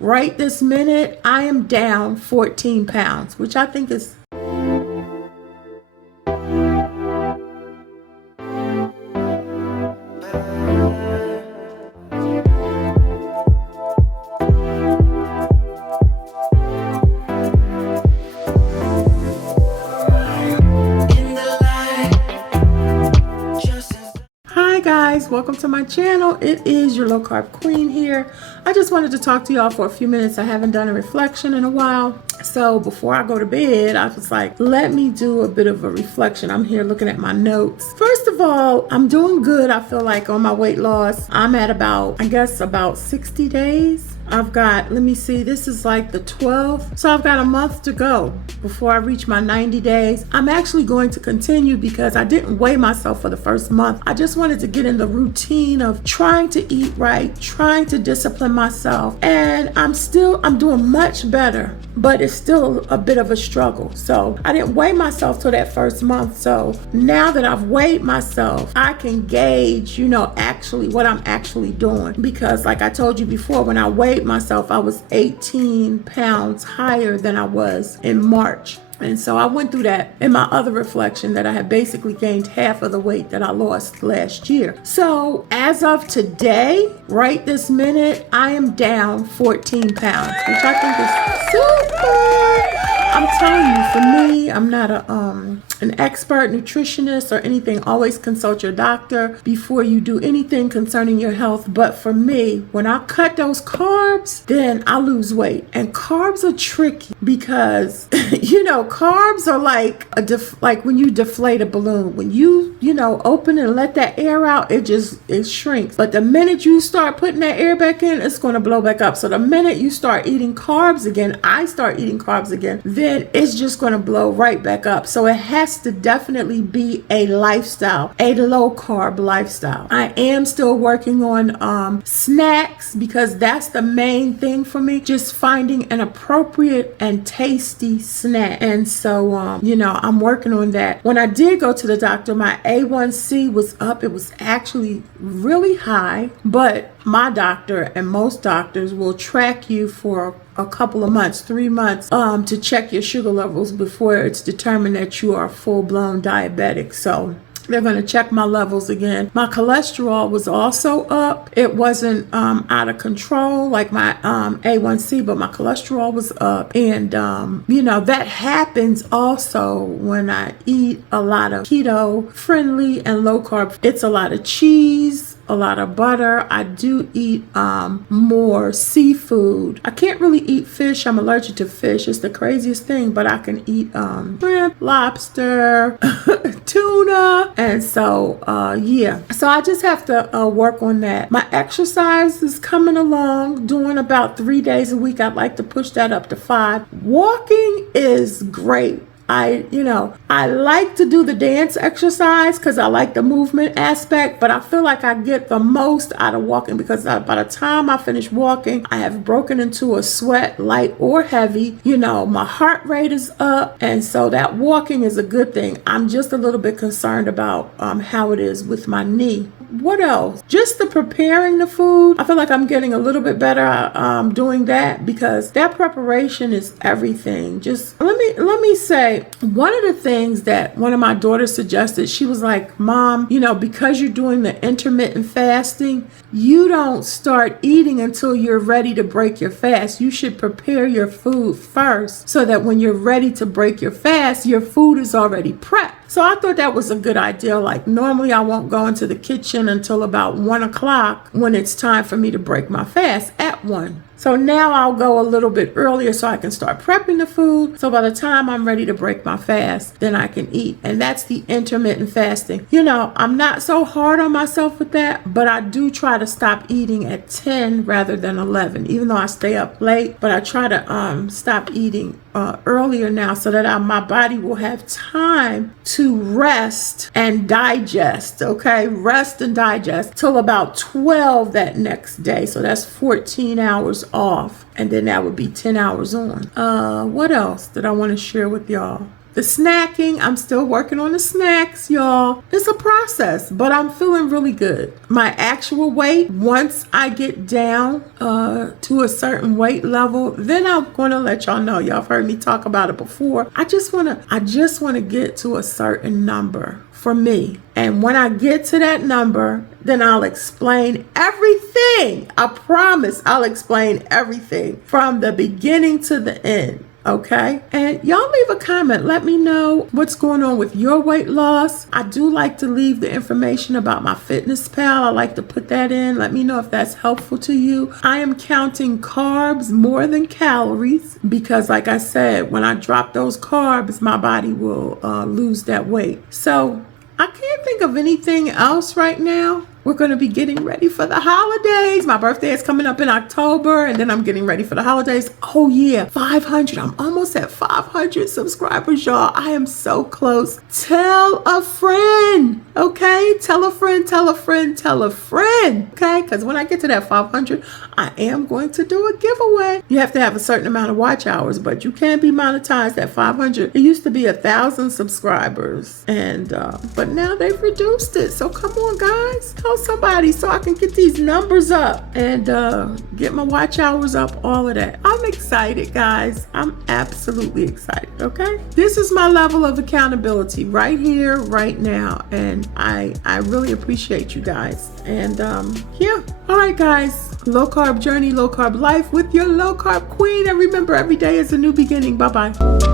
right this minute, I am down 14 pounds, which I think is welcome to my channel. It is your low carb queen here. I just wanted to talk to y'all for a few minutes. I haven't done a reflection in a while. So before I go to bed, I was like, let me do a bit of a reflection. I'm here looking at my notes. First of all, I'm doing good. I feel like on my weight loss, I'm at about 60 days. I've got, let me see, this is like the 12th. So I've got a month to go before I reach my 90 days. I'm actually going to continue because I didn't weigh myself for the first month. I just wanted to get in the routine of trying to eat right, trying to discipline myself. And I'm doing much better, but it's still a bit of a struggle. So I didn't weigh myself till that first month. So now that I've weighed myself, I can gauge, actually what I'm actually doing. Because like I told you before, when I weighed myself, I was 18 pounds higher than I was in March. And so I went through that in my other reflection that I had basically gained half of the weight that I lost last year. So as of today, right this minute, I am down 14 pounds, which I think is super. I'm telling you, for me, I'm not an expert nutritionist or anything. Always consult your doctor before you do anything concerning your health. But for me, when I cut those carbs, then I lose weight. And carbs are tricky because, carbs are like when you deflate a balloon. When you open and let that air out, it shrinks. But the minute you start putting that air back in, it's going to blow back up. So the minute you start eating carbs again, I start eating carbs again, then it's just going to blow right back up. So it has to definitely be a lifestyle, a low carb lifestyle. I am still working on snacks because that's the main thing for me, just finding an appropriate and tasty snack. And so, I'm working on that. When I did go to the doctor, my A1C was up. It was actually really high, but my doctor and most doctors will track you for a couple of months, 3 months, to check your sugar levels before it's determined that you are full-blown diabetic. So they're going to check my levels again. My cholesterol was also up. It wasn't out of control like my A1C, but my cholesterol was up. And, that happens also when I eat a lot of keto-friendly and low-carb. It's a lot of cheese, a lot of butter. I do eat more seafood. I can't really eat fish. I'm allergic to fish. It's the craziest thing, but I can eat shrimp, lobster, tuna. And so, So I just have to work on that. My exercise is coming along, doing about 3 days a week. I'd like to push that up to 5. Walking is great. I like to do the dance exercise because I like the movement aspect, but I feel like I get the most out of walking because by the time I finish walking, I have broken into a sweat, light or heavy. My heart rate is up, and so that walking is a good thing. I'm just a little bit concerned about how it is with my knee. What else? Just the preparing the food. I feel like I'm getting a little bit better doing that because that preparation is everything. Just let me say, one of the things that one of my daughters suggested, she was like, Mom, because you're doing the intermittent fasting, you don't start eating until you're ready to break your fast. You should prepare your food first so that when you're ready to break your fast, your food is already prepped. So I thought that was a good idea. Like normally I won't go into the kitchen until about 1 o'clock when it's time for me to break my fast at 1. So now I'll go a little bit earlier so I can start prepping the food. So by the time I'm ready to break my fast, then I can eat. And that's the intermittent fasting. I'm not so hard on myself with that, but I do try to stop eating at 10 rather than 11, even though I stay up late. But I try to stop eating earlier now so that my body will have time to rest and digest. Okay, rest and digest till about 12 that next day. So that's 14 hours off, and then that would be 10 hours on. What else did I want to share with y'all? The snacking, I'm still working on the snacks, y'all. It's a process, but I'm feeling really good. My actual weight, once I get down to a certain weight level, then I'm going to let y'all know. Y'all have heard me talk about it before. I just want to get to a certain number for me. And when I get to that number, then I'll explain everything. I promise I'll explain everything from the beginning to the end. Okay, and y'all leave a comment. Let me know what's going on with your weight loss. I do like to leave the information about my fitness pal. I like to put that in. Let me know if that's helpful to you. I am counting carbs more than calories because, like I said, when I drop those carbs, my body will lose that weight. So I can't think of anything else right now. We're going to be getting ready for the holidays. My birthday is coming up in October, and then I'm getting ready for the holidays. Oh yeah, 500. I'm almost at 500 subscribers, y'all. I am so close. Tell a friend, okay? Tell a friend, tell a friend, tell a friend, okay? Because when I get to that 500, I am going to do a giveaway. You have to have a certain amount of watch hours, but you can be monetized at 500. It used to be 1,000 subscribers, and but now they've reduced it. So come on, guys. Tell somebody so I can get these numbers up and get my watch hours up, all of that. I'm excited, guys. I'm absolutely excited, okay? This is my level of accountability right here, right now, and I really appreciate you guys. And yeah, all right, guys. Low carb journey, low carb life with your low carb queen. And remember, every day is a new beginning. Bye-bye.